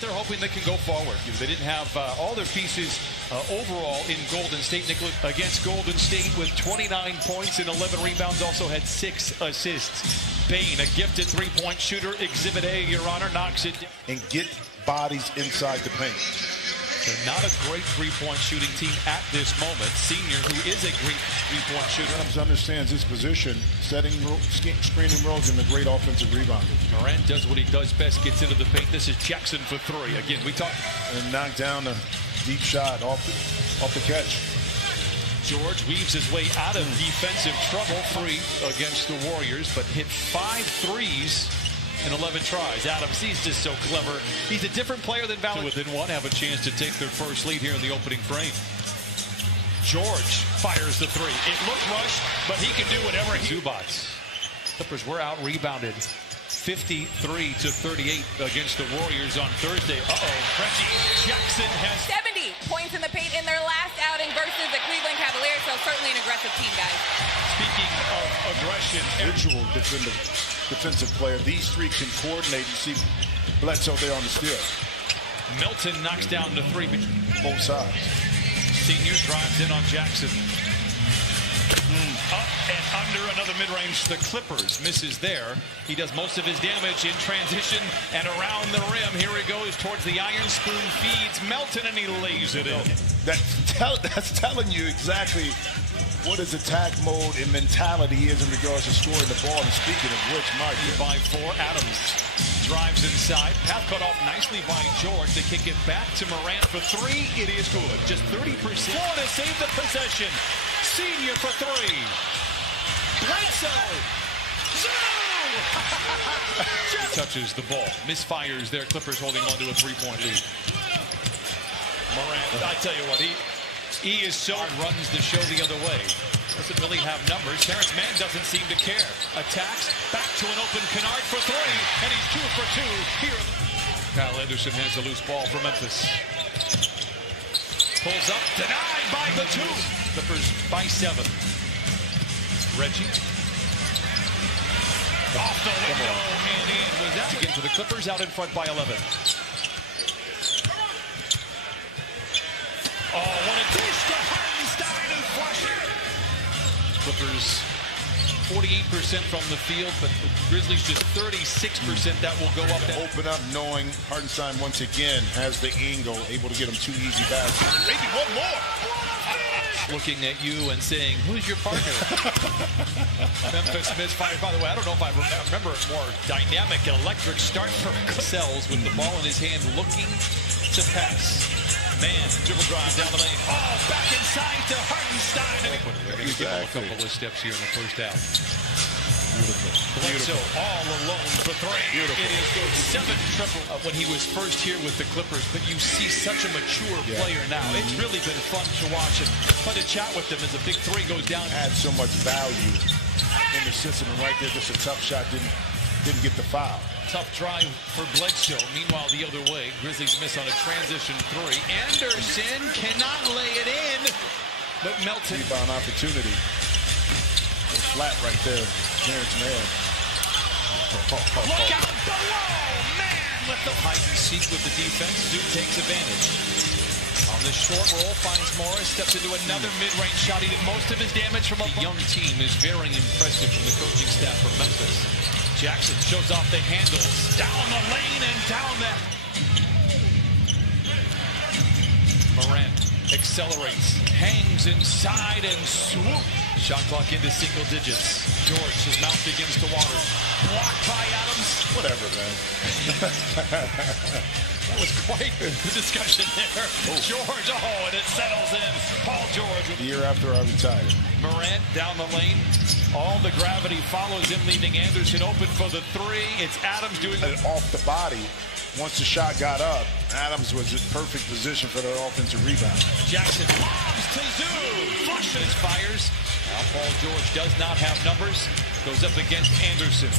They're hoping they can go forward. They didn't have all their pieces overall in Golden State. Nicholas against Golden State with 29 points and 11 rebounds, also had 6 assists. Bain, a gifted three-point shooter, Exhibit A, Your Honor, knocks it down. And get bodies inside the paint. They're not a great three-point shooting team at this moment. Senior, who is a great three-point shooter. Adams understands his position, setting screening roles, and a great offensive rebounder. Morant does what he does best, gets into the paint. This is Jackson for 3. Again, we talked. And knocked down a deep shot off the catch. George weaves his way out of defensive trouble. 3 against the Warriors, but hit 5 threes in 11 tries. Adams, he's just so clever. He's a different player than Valley. Within one, have a chance to take their first lead here in the opening frame. George fires the 3. It looked rushed, but he can do whatever. Zubac. Clippers were out rebounded 53-38 against the Warriors on Thursday. Reggie Jackson has 70 points in the paint in their last outing versus the Cleveland Cavaliers, so certainly an aggressive team, guys. Speaking of aggression, Visual defensive player. These 3 can coordinate. You see Bledsoe there on the steal. Milton knocks down the 3. Both sides. Senior drives in on Jackson. Up and under another mid-range. The Clippers misses there. He does most of his damage in transition and around the rim. Here he goes towards the iron spoon, feeds Melton, and he lays it in. That's telling you exactly what his attack mode and mentality is in regards to scoring the ball. And speaking of which, Mike, by 4, Adams drives inside. Path cut off nicely by George. They kick it back to Morant for 3. It is good. Just 30%. Florida save the possession. Senior for 3. Bledsoe. Touches the ball. Misfires there. Clippers holding on to a 3-point lead. Morant, I tell you what, he is so runs the show the other way. Doesn't really have numbers. Terrence Mann doesn't seem to care. Attacks, back to an open Kennard for 3, and he's 2 for 2 here. Kyle Anderson has the loose ball for Memphis. Pulls up, denied by the 2. Clippers by 7. Reggie. Off the window and in. Was that again for the Clippers, out in front by 11. Oh, what a dish to Hartenstein and flush it. Clippers 48% from the field, but the Grizzlies just 36% that will go up. Open up knowing Hartenstein once again has the angle, able to get him 2 easy baskets. Maybe one more. Looking at you and saying, who's your partner? Memphis misfires. By the way, I don't know if I remember a more dynamic and electric start for Sells with the ball in his hand looking to pass. Man, dribble drive down the lane. Oh, back inside to Hartenstein. They're going to give him a couple of steps here in the first half. Beautiful. Bledsoe all alone for 3. Beautiful. It is good. 7 triple when he was first here with the Clippers, but you see such a mature player now. It's really been fun to watch him. Fun to chat with him as a big 3 goes down. Had so much value in the system, and right there, just a tough shot, didn't get the foul. Tough drive for Bledsoe. Meanwhile, the other way, Grizzlies miss on a transition 3. Anderson cannot lay it in, but Melton. Rebound opportunity. Flat right there. Terrence Mann. Look out below! Man, let the hide and seek with the defense. Duke takes advantage. On the short roll, finds Morris, steps into another mid-range shot. He did most of his damage from a young team. Is very impressive from the coaching staff from Memphis. Jackson shows off the handles. Down the lane and down that. Morant accelerates, hangs inside and swoop. Shot clock into single digits. George, his mouth begins to water. Blocked by Adams. Whatever, man. That was quite the discussion there. George, and it settles in. Paul George. The year after I retired. Morant down the lane. All the gravity follows him, leaving Anderson open for the 3. It's Adams doing it off the body. Once the shot got up, Adams was in perfect position for the offensive rebound. Jackson lobs to Zoo. Flushes, fires. Now Paul George does not have numbers. Goes up against Anderson.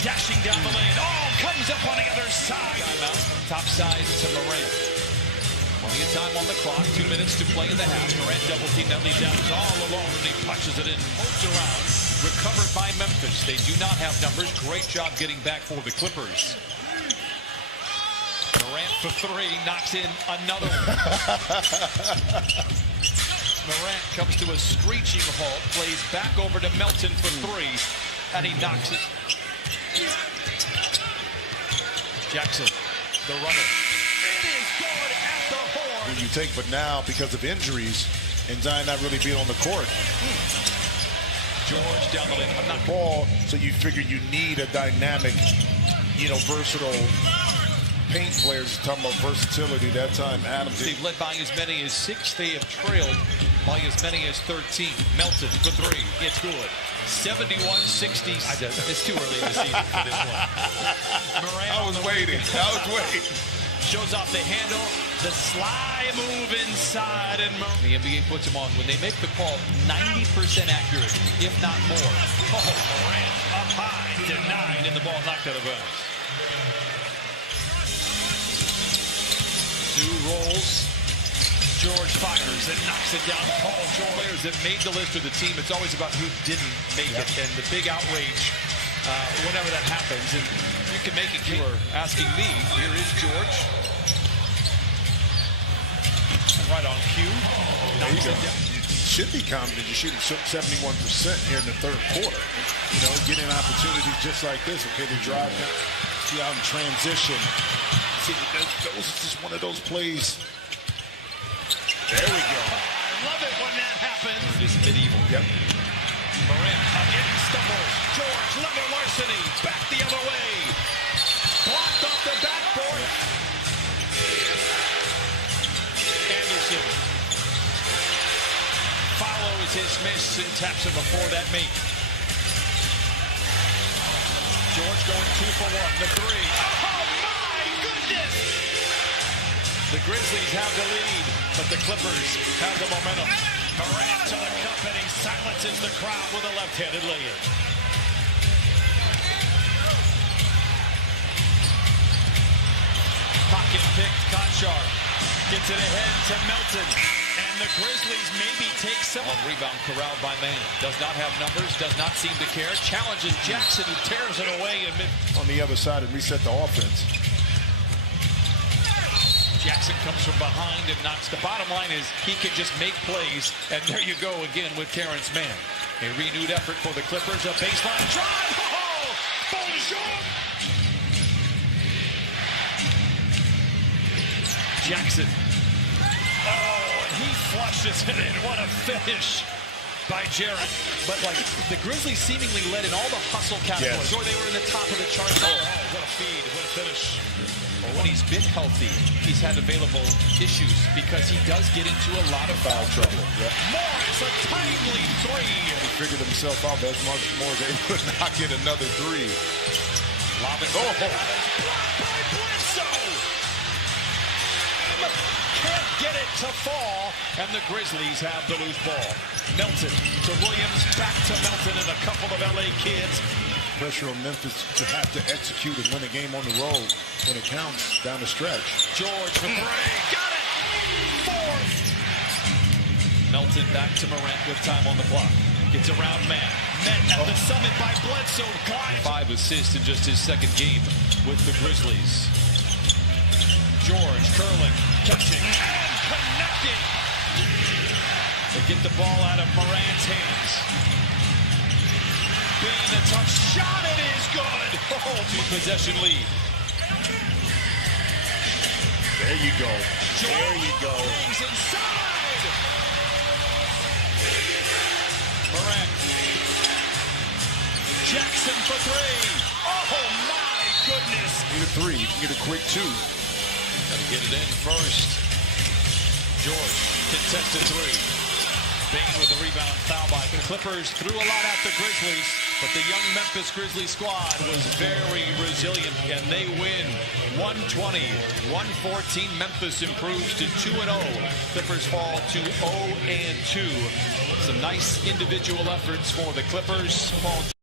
Dashing down the lane. Oh, comes up on the other side. Timeout. Top size to Morant. Plenty of time on the clock. 2 minutes to play in the half. Morant double team. That leaves Adams all alone, and he punches it in. Moves around. Recovered by Memphis. They do not have numbers. Great job getting back for the Clippers. Morant for three, knocks in another. Morant comes to a screeching halt, plays back over to Melton for three, and he knocks it. Jackson, the runner. It is good at the horn. When you take, but now because of injuries and Zion not really being on the court. George down the lane. I'm not ball, so you figure you need a dynamic, versatile paint players. Talking about versatility. That time, Adams. They've led by as many as 6. They have trailed by as many as 13. Melton for three. It's good. 71-60. It's too early in the season for this one. Morant I was waiting. Shows off the handle, the sly move inside, and the NBA puts him on. When they make the call, 90% accurate, if not more. Oh, Morant up high, denied, and the ball knocked out of bounds. Two rolls. George fires and knocks it down. Paul George, players that made the list of the team. It's always about who didn't make it, and the big outrage whenever that happens. And you can make it. You are asking me. Here is George. Right on cue. Knocks it down. You should be confident. You're shooting 71% here in the third quarter. Getting opportunities just like this. Okay, they drive down, see out in transition. See, those is just one of those plays. There we go. I love it when that happens. It's medieval. Yep. Morant again stumbles. George, level larceny. Back the other way. Blocked off the backboard. Anderson follows his miss and taps it before that make. George going 2 for 1. The three. Oh, my goodness! The Grizzlies have the lead, but the Clippers have the momentum. Morant to the cup, and he silences the crowd with a left-handed lay-in. Pocket picked, Conchar gets it ahead to Melton, and the Grizzlies maybe take some. Rebound corralled by Man. Does not have numbers, does not seem to care. Challenges Jackson, who tears it away on the other side and reset the offense. Jackson comes from behind and knocks. The bottom line is he can just make plays, and there you go again with Terrence Mann. A renewed effort for the Clippers. A baseline drive. Oh, bonjour! Jackson. Oh, and he flushes it in. What a finish by Jarrett. But like the Grizzlies seemingly led in all the hustle categories, or they were in the top of the charts. Oh, what a feed, what a finish. Well, when he's been healthy, he's had available issues because he does get into a lot of foul trouble. Yep. Morris, a timely three. He figured himself out as much more as they would not get another three. Lobbing blocked by Bledsoe. Can't get it to fall, and the Grizzlies have the loose ball. Melton to Williams, back to Melton and a couple of LA kids. Pressure on Memphis to have to execute and win a game on the road when it counts down the stretch. George for three. Got it! Fourth. Melton back to Morant with time on the clock. Gets around Mann. Met at the summit by Bledsoe. 5 assists in just his second game with the Grizzlies. George curling, catching, and connecting. They get the ball out of Morant's hands. Being a tough shot, it is good. Oh, 2-possession lead. There you go. There you go. He's inside. Morant. Jackson for three. Oh, my goodness. Need a three. You can get a quick two. Got to get it in first. George, contested three. Bain with the rebound, foul by the Clippers. Threw a lot at the Grizzlies, but the young Memphis Grizzlies squad was very resilient, and they win 120-114. Memphis improves to 2-0. Clippers fall to 0-2. Some nice individual efforts for the Clippers. Paul